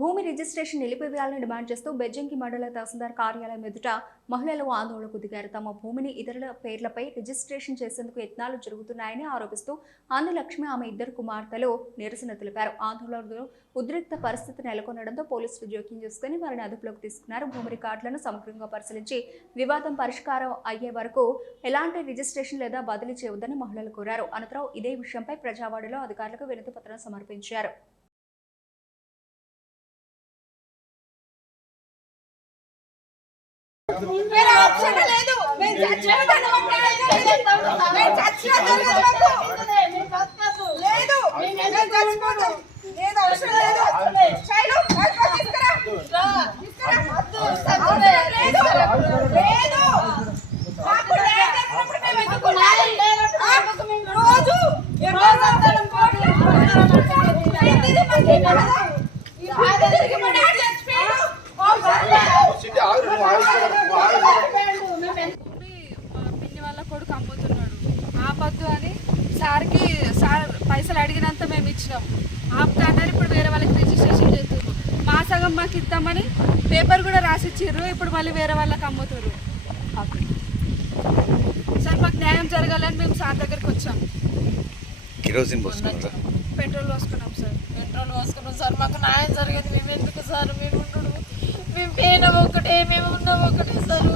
భూమి registration నిలిపివేయాలని demand చేస్తూ బెజ్జంకి మండల తహసీల్దార్ కార్యాలయం ఎదుట మహిళలు ఆందోళనకు దిగారు. తమ భూమిని ఇతరుల పేర్లపై రిజిస్ట్రేషన్ చేసేందుకు యత్నాలు జరుగుతున్నాయని ఆరోపిస్తూ ఆంధ్రలక్ష్మి ఆమె ఇద్దరు కుమార్తెలు నిరసన తెలిపారు. ఆందోళనలో ఉద్రిక్త పరిస్థితి నెలకొనడంతో పోలీసులు జోక్యం చేసుకుని వారిని అదుపులోకి తీసుకున్నారు. భూమి రికార్డులను సమగ్రంగా పరిశీలించి వివాదం పరిష్కారం అయ్యే వరకు ఎలాంటి రిజిస్ట్రేషన్ లేదా బదిలీ చేయవద్దని మహిళలు కోరారు. అనంతరం ఇదే విషయంపై ప్రజావాడలో అధికారులకు వినతి పత్రం సమర్పించారు. मेरा ऑप्शन లేదు నేను చచ్చిపోతాను నేను చచ్చిపోతాను నేను బతకదు లేదు నేను చచ్చిపోతాను నేను అవసరం లేదు శైలు బయట తీసుకురా లేదు లేదు నాకు లేనప్పుడు మేము ఎందుకు రోజు అందరం కోడి ఇది మంది కదా ఈ ఆదరికి మన చచ్చిపోయాడు పిన్ని వాళ్ళ కొడుకు అమ్ముతున్నాడు ఆపద్దు అని సార్కి సార్ పైసలు అడిగినంత మేము ఇచ్చినాం ఆపుతాన్నారు. ఇప్పుడు వేరే వాళ్ళకి రిజిస్ట్రేషన్ చేస్తున్నారు. మా సగం మాకు ఇద్దామని పేపర్ కూడా రాసిచ్చిర్రు. ఇప్పుడు మళ్ళీ వేరే వాళ్ళకి అమ్ముతారు. సార్ మాకు న్యాయం జరగాలని మేము సార్ దగ్గరికి వచ్చాం. పెట్రోల్ పోసుకున్నాం సార్. మాకు న్యాయం జరిగేది మేము ఎందుకు సార్? మేము ఉండడు మేము పేన ఒకటే మేము ఉన్న ఒకటే సార్.